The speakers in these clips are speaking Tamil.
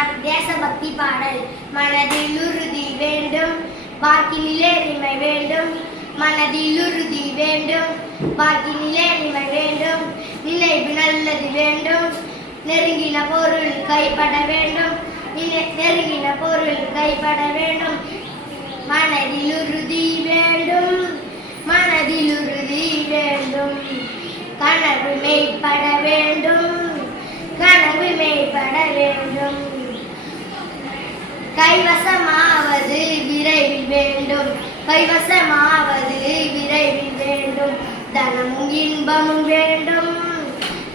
பாடினார் தேசபக்தி பாடல். மனதில் உறுதி வேண்டும் வாக்கினிலே நிமை வேண்டும். மனதில் உறுதி வேண்டும் வாக்கினிலே நிமை வேண்டும். நினைவு நல்லது வேண்டும். நெருங்கின பொருள் கைப்பட வேண்டும். நெருங்கின பொருள் கைப்பட வேண்டும். மனதில் உறுதி வேண்டும். மனதில் உறுதி வேண்டும். கனவு மெய்ப்பட வேண்டும். கனவு மெய்ப்பட வேண்டும். கைவசமாவது விரைவில் வேண்டும். கைவசமாவது விரைவில் வேண்டும். தனமும் இன்பமும் வேண்டும்.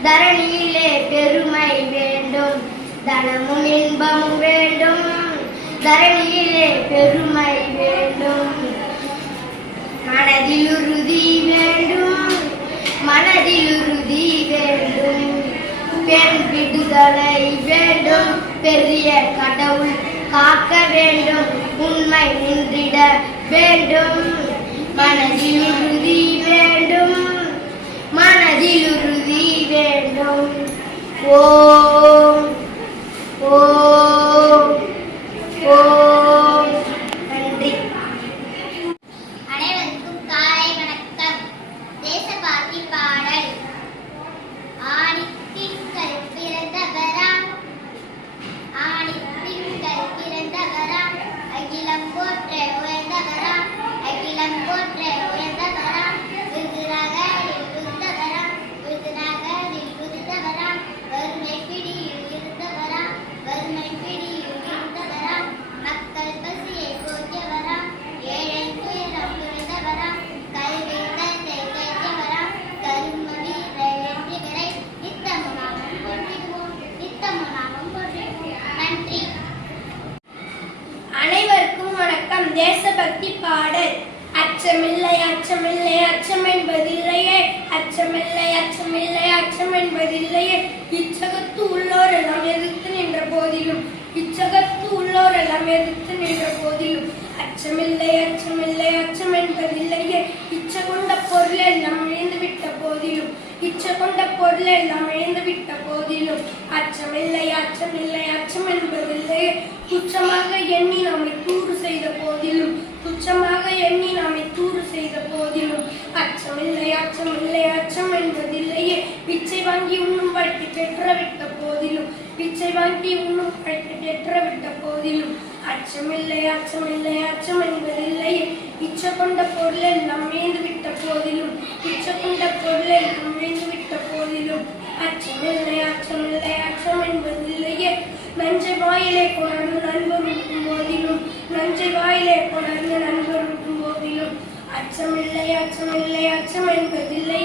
தரணியிலே பெருமை வேண்டும். தனமும் இன்பமும் வேண்டும். தரணியிலே பெருமை வேண்டும். மனதில் உறுதி வேண்டும். மனதில் உறுதி வேண்டும். பெண் விடுதலை வேண்டும். பெரிய கடவுள் காக்க வேண்டும் உண்மை நின்றிட வேண்டும். மனதில் உறுதி வேண்டும் மனதில் உறுதி வேண்டும். ஓம் ஓம். தேசபக்தி பாடல் அச்சமில்லை அச்சமில்லை அச்சம் என்பதில்லையே அச்சமில்லை அச்சமில்லை அச்சம் என்பதில்லையே இச்சகத்து உள்ளோரெல்லாம் எதிர்த்து நின்ற போதிலும் இச்சகத்து உள்ளோரெல்லாம் எதிர்த்து நின்ற போதிலும் அச்சமில்லை அச்சமில்லை அச்சம் என்பதில்லையே இச்சகொண்ட பொருள் எல்லாம் இழந்து விட்ட போதிலும் இச்சகொண்ட பொருள் எல்லாம் இழந்து விட்ட போதிலும் அச்சமில்லை அச்சமில்லை அச்சம் என்பதில்லையே குற்றமாக எண்ணி நம்மை செய்த போதிலும் துச்சமாக எண்ணி நம்மை தூறு செய்த போதிலும் அச்சமில்லை அச்சமில்லை அச்சம் என்பதில்லையே. பிச்சை வாங்கி உண்ணும் பழத்தை பெற்றவிட்ட போதிலும் பிச்சை வாங்கி உண்ணும் பழத்தை பெற்றவிட்ட போதிலும் அச்சமில்லை அச்சமில்லை அச்சம் என்பதில்லையே. இச்ச கொண்ட பொருள் எல்லாம் மேய்ந்து விட்ட போதிலும் இச்ச கொண்ட பொருள் எல்லாம் மேய்ந்து விட்ட போதிலும் அச்சமில்லை அச்சமில்லை அச்சம் என்பதில்லையே. நஞ்சை வாயிலே கொண்டு நண்பர் ஊட்டும் போதிலும் நஞ்சை வாயிலே கொணர்ந்து நண்பர் ஊட்டும் போதிலும் அச்சமில்லை அச்சம் என்பதில்லை.